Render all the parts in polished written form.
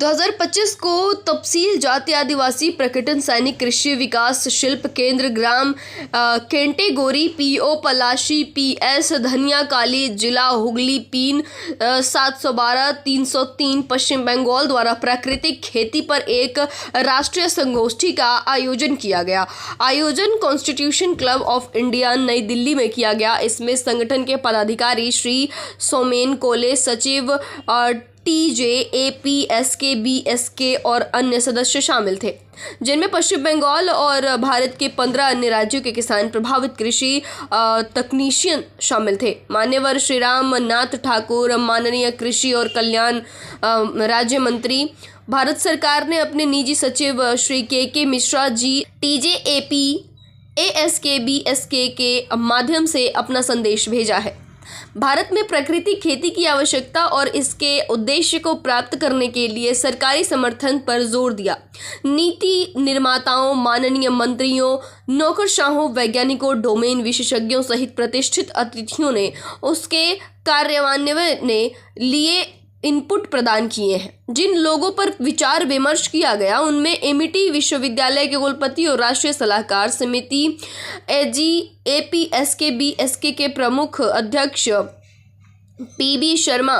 2025 को तपसील जाति आदिवासी प्रकटन सैनिक कृषि विकास शिल्प केंद्र ग्राम केंटेगोरी पीओ पलाशी पीएस धनिया काली जिला हुगली पिन 712-303 पश्चिम बंगाल द्वारा प्राकृतिक खेती पर एक राष्ट्रीय संगोष्ठी का आयोजन किया गया। आयोजन कॉन्स्टिट्यूशन क्लब ऑफ इंडिया नई दिल्ली में किया गया। इसमें संगठन के पदाधिकारी श्री सोमेन कोले, सचिव TJAPSK BSK और अन्य सदस्य शामिल थे, जिनमें पश्चिम बंगाल और भारत के 15 अन्य राज्यों के किसान प्रभावित कृषि तकनीशियन शामिल थे। मान्यवर श्री राम नाथ ठाकुर, माननीय कृषि और कल्याण राज्य मंत्री, भारत सरकार ने अपने निजी सचिव श्री के Mishra ji TJAP ASK BSK के माध्यम से अपना संदेश भेजा है। भारत में प्राकृतिक खेती की आवश्यकता और इसके उद्देश्य को प्राप्त करने के लिए सरकारी समर्थन पर जोर दिया। नीति निर्माताओं, माननीय मंत्रियों, नौकरशाहों, वैज्ञानिकों, डोमेन विशेषज्ञों सहित प्रतिष्ठित अतिथियों ने उसके कार्यान्वयन ने लिए इनपुट प्रदान किए हैं। जिन लोगों पर विचार विमर्श किया गया उनमें एमिटी विश्वविद्यालय के कुलपति और राष्ट्रीय सलाहकार समिति APSK BSK के प्रमुख अध्यक्ष PB शर्मा,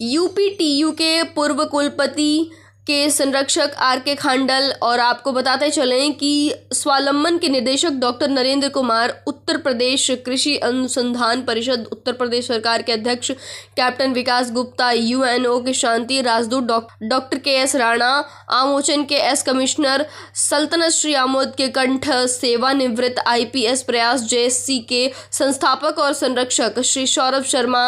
UPTU के पूर्व कुलपति के संरक्षक RK खांडल और आपको बताते चलें कि स्वावलंबन के निदेशक डॉक्टर नरेंद्र कुमार, उत्तर प्रदेश कृषि अनुसंधान परिषद, उत्तर प्रदेश सरकार के अध्यक्ष कैप्टन विकास गुप्ता, UNO के शांति राजदूत डॉक्टर KS राणा, आमोचन के S कमिश्नर, सल्तनत श्री आमोद के कंठ, सेवानिवृत्त IPS प्रयास JSC के संस्थापक और संरक्षक श्री सौरभ शर्मा,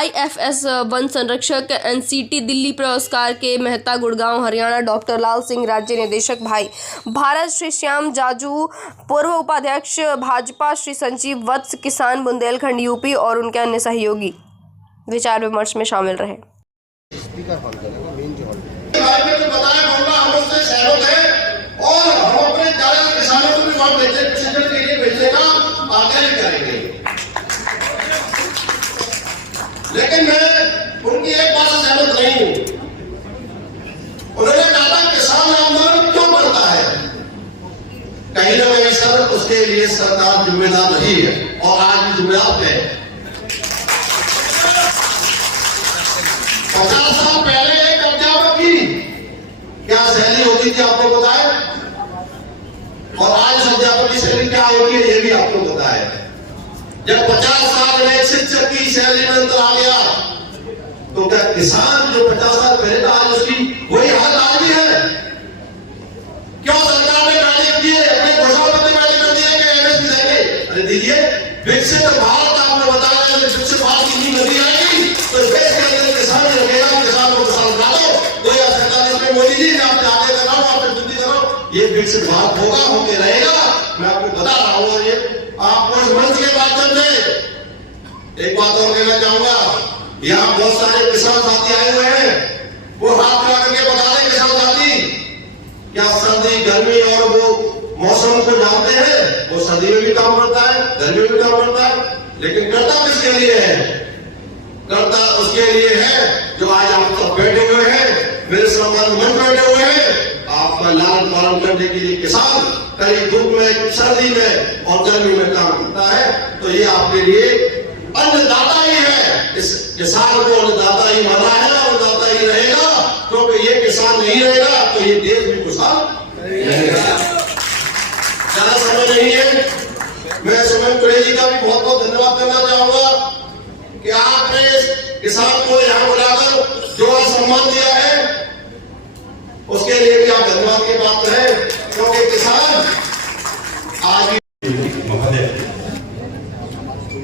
IFS वन संरक्षक NCT दिल्ली पुरस्कार के मेहता गुड़गांव हरियाणा, डॉक्टर लाल सिंह राज्य निदेशक भाई भारत श्री श्याम जाजू, पूर्व उपाध्यक्ष भाजपा श्री संजीव वत्स, किसान बुंदेलखंड UP और उनके अन्य सहयोगी विचार विमर्श में शामिल रहे। लेकिन मैं उनकी एक बात से सहमत नहीं हूं। उन्होंने कहा किसान आंदोलन क्यों करता है? कहीं ना कहीं सर उसके लिए सरकार जिम्मेदार नहीं है और आज भी जिम्मेदार है। 50 साल पहले एक कब्जा की क्या शैली होती थी आपको पता है? और आज अध्यापक की शैली क्या होती है ये भी आपको पता है। जब 50 साल में शिक्षक की शैली में अंतर आ गया तो क्या किसान जो 50 साल पहले था आज उसकी वही हालत आज भी है? क्यों सरकार ने कार्य किए अपने घोषणा पत्र में कर दिया कि MSP देंगे? अरे दीजिए, विकसित भारत आपने बताया कि विकसित भारत की नींव नहीं आएगी तो देश के अंदर किसान लगेगा, किसान को किसान बना दो। 2047 में मोदी जी आपने आगे कराओ, आपने वृद्धि करो, ये विकसित भारत होगा, होके रहेगा। मैं आपको बता रहा हूँ। और ये आपको इस मंच के माध्यम से एक बात और कहना चाहूंगा, यहाँ बहुत सारे किसान साथी आए हुए हैं, वो हाथ मिला करके बता रहे किसान साथी क्या सर्दी गर्मी और वो मौसम को जानते हैं? वो सर्दी में भी काम करता है, गर्मी में भी काम करता है, लेकिन करता किसके लिए है? करता उसके लिए है जो आज आप सब बैठे हुए हैं, मेरे सम्मान मन बैठे हुए हैं, आपका लालन पालन करने के लिए किसान कहीं धूप में, सर्दी में और गर्मी में काम करता है। तो ये आपके लिए अन्नदाता ही है। इस किसान को अन्नदाता ही माना है और अन्नदाता ही रहेगा, क्योंकि ये किसान नहीं रहेगा तो ये देश भी खुशहाल रहेगा। ज्यादा समय नहीं है, मैं सुमन कुरे जी का भी बहुत बहुत धन्यवाद करना चाहूंगा कि आपने किसान को यहाँ बुलाकर जो सम्मान दिया है उसके लिए भी आप धन्यवाद के पात्र हैं, क्योंकि किसान आज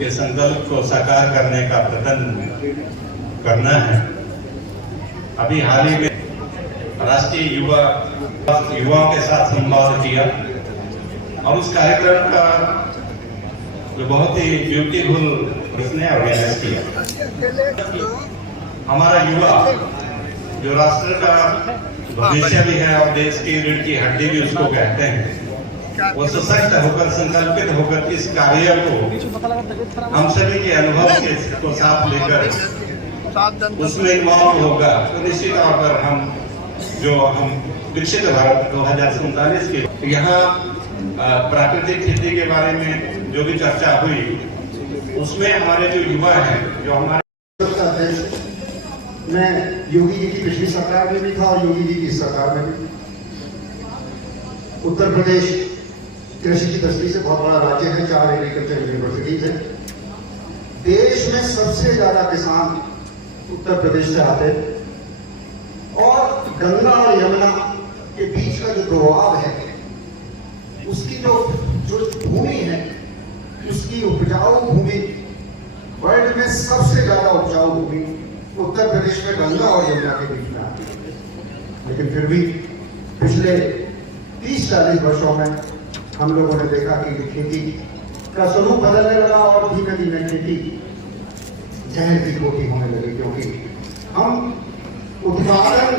के संकल्प को साकार करने का प्रयत्न करना है। अभी हाल ही में राष्ट्रीय युवाओं के साथ संवाद किया और उस कार्यक्रम का जो बहुत ही ब्यूटीफुल उसने ऑर्गेनाइज किया। हमारा युवा जो राष्ट्र का भविष्य भी है और देश की रीढ़ की हड्डी भी उसको कहते हैं, वो सशक्त होकर, संकल्पित होकर इस कार्य को हम सभी के अनुभव को साथ लेकर उसमें इन्वॉल्व होगा तो निश्चित तौर पर हम विकसित भारत 2047 के यहाँ प्राकृतिक खेती के बारे में जो भी चर्चा हुई उसमें हमारे जो युवा हैं जो हमारे मैं योगी जी की पिछली सरकार में भी था और योगी जी की इस सरकार में भी। उत्तर प्रदेश कृषि की दृष्टि से बहुत बड़ा राज्य है, 4 एग्रीकल्चर यूनिवर्सिटीज है। देश में सबसे ज्यादा किसान उत्तर प्रदेश से आते हैं और गंगा और यमुना के बीच का जो दोआब है उसकी जो भूमि है, उसकी उपजाऊ भूमि वर्ल्ड में सबसे ज्यादा उपजाऊ भूमि उत्तर प्रदेश में गंगा और यमुना के बीच में आती है। लेकिन फिर भी पिछले 30-40 वर्षों में हम लोगों ने देखा कि खेती का स्वरूप बदलने लगा और धीमे धीमे खेती जहर की रोटी होने लगी, क्योंकि हम उत्पादन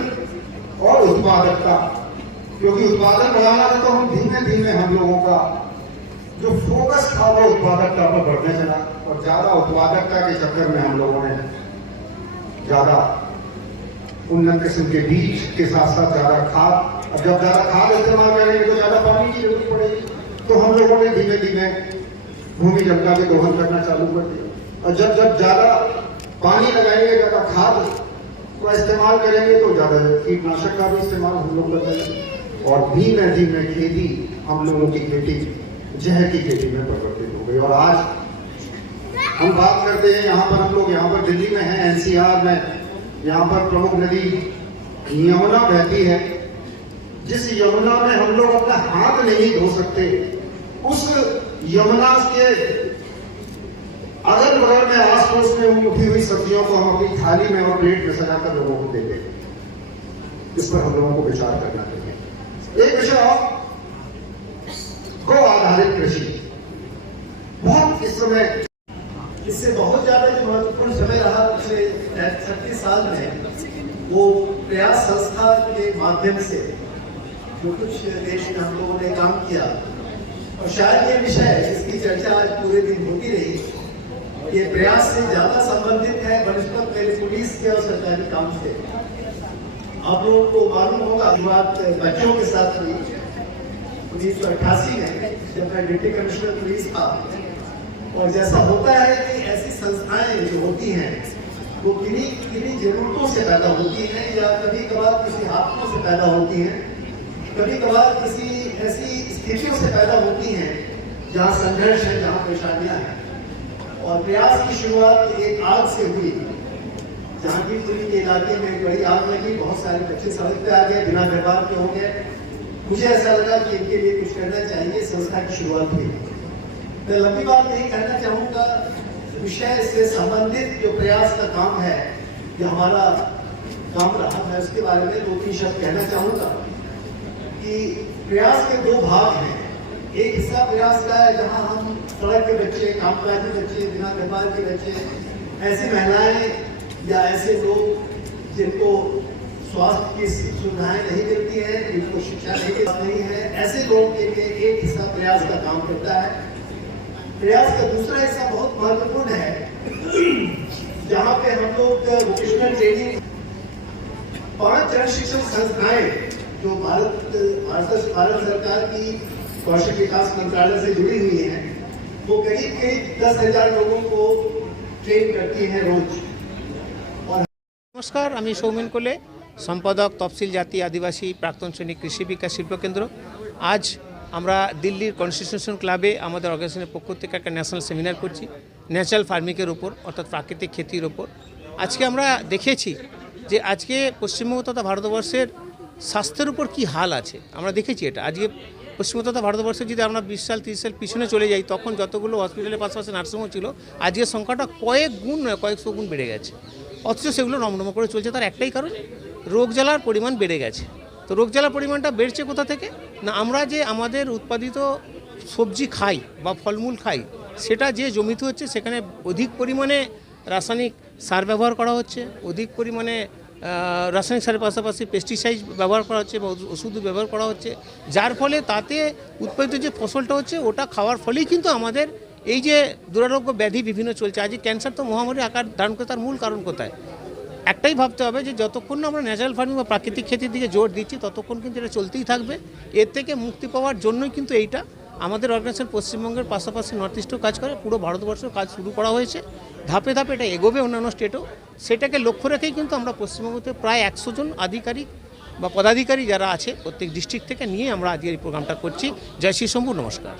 और उत्पादकता, क्योंकि उत्पादन बढ़ाना था तो हम धीमे धीमे हम लोगों का जो फोकस था वो उत्पादकता पर बढ़ने चला और ज्यादा उत्पादकता के चक्कर में हम लोगों ने ज्यादा उन्नत किस्म के बीज के साथ साथ ज्यादा खाद, अब जब ज्यादा खाद इस्तेमाल करेंगे तो ज्यादा पानी की जरूरत पड़ेगी, तो हम लोगों ने धीमे धीमे भूमि जमका के दोहन करना चालू कर दिया। और जब ज्यादा पानी लगाएंगे, ज्यादा खाद का इस्तेमाल करेंगे तो ज्यादा कीटनाशक का भी इस्तेमाल हम लोग करते हैं और धीमे धीमे खेती, हम लोगों की खेती जहर की खेती में परिवर्तित हो गई। और आज हम बात करते हैं यहाँ पर, हम लोग यहाँ पर दिल्ली में हैं, NCR में, यहाँ पर प्रमुख नदी यमुना बहती है। जिस यमुना में हम लोग अपना हाथ नहीं धो सकते, उस यमुना के अगल बगल में आस पड़ोस में उठी हुई सब्जियों को हम अपनी थाली में और प्लेट में सजाकर लोगों को देते हैं। इस पर हम लोगों को विचार करना चाहिए। एक विषय और, गौ आधारित कृषि बहुत इस समय, इससे बहुत ज्यादा जो महत्वपूर्ण समय रहा पिछले 36 साल में, वो प्रयास संस्था के माध्यम से जो कुछ देश में हम लोगों ने काम किया, और शायद ये विषय जिसकी चर्चा आज पूरे दिन होती रही, ये प्रयास से ज्यादा संबंधित है बनस्पत पहले पुलिस के और सरकारी काम से। आप लोगों को मालूम होगा, बात बच्चों के साथ हुई 1988 में, जब मैं डिप्टी कमिश्नर पुलिस था। और जैसा होता है कि ऐसी संस्थाएं जो होती हैं वो किन्हीं जरूरतों से पैदा होती हैं, या कभी कभार किसी हादसों से पैदा होती हैं, कभी कभार किसी ऐसी स्थितियों से पैदा होती हैं जहाँ संघर्ष है, जहाँ परेशानियां हैं। और प्रयास की शुरुआत एक आग से हुई, जहांगीरपुरी के इलाके में एक बड़ी आग लगी, बहुत सारे बच्चे सड़क पे आ गए, बिना घर बार के हो गए। मुझे ऐसा लगा कि इनके लिए कुछ करना चाहिए, संस्था की शुरुआत हुई। मैं लंबी बात नहीं कहना चाहूँगा, विषय से संबंधित जो प्रयास का काम है, जो हमारा काम रहा, मैं उसके बारे में 2-3 शब्द कहना चाहूँगा। कि प्रयास के 2 भाग हैं। एक हिस्सा प्रयास का है जहाँ हम सड़क के बच्चे, कामकाजी बच्चे, बिना व्यापार के बच्चे, ऐसी महिलाएं या ऐसे लोग जिनको स्वास्थ्य की सुविधाएं नहीं मिलती है, जिनको शिक्षा नहीं है, ऐसे लोगों के लिए एक हिस्सा प्रयास का काम करता है। प्रयास का दूसरा हिस्सा बहुत महत्वपूर्ण है, जहाँ पे हम लोग वोकेशनल ट्रेनिंग, 5 जन शिक्षण संस्थाएं जो भारत सरकार की कौशल विकास मंत्रालय से जुड़ी हुई हैं, वो करीब 10,000 लोगों को ट्रेन करती हैं रोज। नमस्कार, আমি সৌমেন কোলে, সম্পাদক তফসিল জাতি আদিবাসী প্রাক্তন সৈনিক কৃষি বিকাশ শিল্পকেন্দ্র। আজ আমরা দিল্লির কনস্টিটিউশন ক্লাবে আমাদের অর্গানাইজেশনের পক্ষ থেকে একটা ন্যাশনাল সেমিনার করছি ন্যাচারাল ফার্মিংয়ের উপর, অর্থাৎ প্রাকৃতিক খেতির উপর। আজকে আমরা দেখেছি যে আজকে পশ্চিমবঙ্গ তথা ভারতবর্ষের স্বাস্থ্যের উপর কী হাল আছে। আমরা দেখেছি এটা আজকে পশ্চিমবঙ্গ তথা ভারতবর্ষে যদি আমরা 20 সাল 30 সাল পিছনে চলে যাই, তখন যতগুলো হসপিটালের পাশাপাশি নার্সিংহোম ছিল, আজকের সংখ্যাটা কয়েক গুণ নয় কয়েকশো গুণ বেড়ে গেছে। অথচ সেগুলো নমনম করে চলছে। তার একটাই কারণ, রোগ জ্বালার পরিমাণ বেড়ে গেছে। তো রোগ জ্বালার পরিমাণটা বেড়েছে কোথা থেকে না, আমরা যে আমাদের উৎপাদিত সবজি খাই বা ফলমূল খাই, সেটা যে জমিতে হচ্ছে সেখানে অধিক পরিমাণে রাসায়নিক সার ব্যবহার করা হচ্ছে, অধিক পরিমাণে রাসায়নিক সারের পাশাপাশি পেস্টিসাইড ব্যবহার করা হচ্ছে বা ওষুধ ব্যবহার করা হচ্ছে, যার ফলে তাতে উৎপাদিত যে ফসলটা হচ্ছে ওটা খাওয়ার ফলেই কিন্তু আমাদের এই যে দুরারোগ্য ব্যাধি বিভিন্ন চলছে। আজকে ক্যান্সার তো মহামারী আকার ধারণ করে, তার মূল কারণ কোথায়? একটাই ভাবতে হবে যে যতক্ষণ না আমরা ন্যাচারাল ফার্মিং বা প্রাকৃতিক খেতির দিকে জোর দিচ্ছি ততক্ষণ কিন্তু এটা চলতেই থাকবে। এর থেকে মুক্তি পাওয়ার জন্যই কিন্তু এইটা আমাদের অর্গানাইজেশন পশ্চিমবঙ্গের পাশাপাশি নর্থ ইস্টেও কাজ করে, পুরো ভারতবর্ষেও কাজ শুরু করা হয়েছে। ধাপে ধাপে এটা এগোবে অন্যান্য স্টেটও। সেটাকে লক্ষ্য রেখেই কিন্তু আমরা পশ্চিমবঙ্গতে প্রায় 100 জন আধিকারিক বা পদাধিকারী যারা আছে প্রত্যেক ডিস্ট্রিক্ট থেকে নিয়ে আমরা আজকে এই প্রোগ্রামটা করছি। জয় শ্রী শম্ভু, নমস্কার।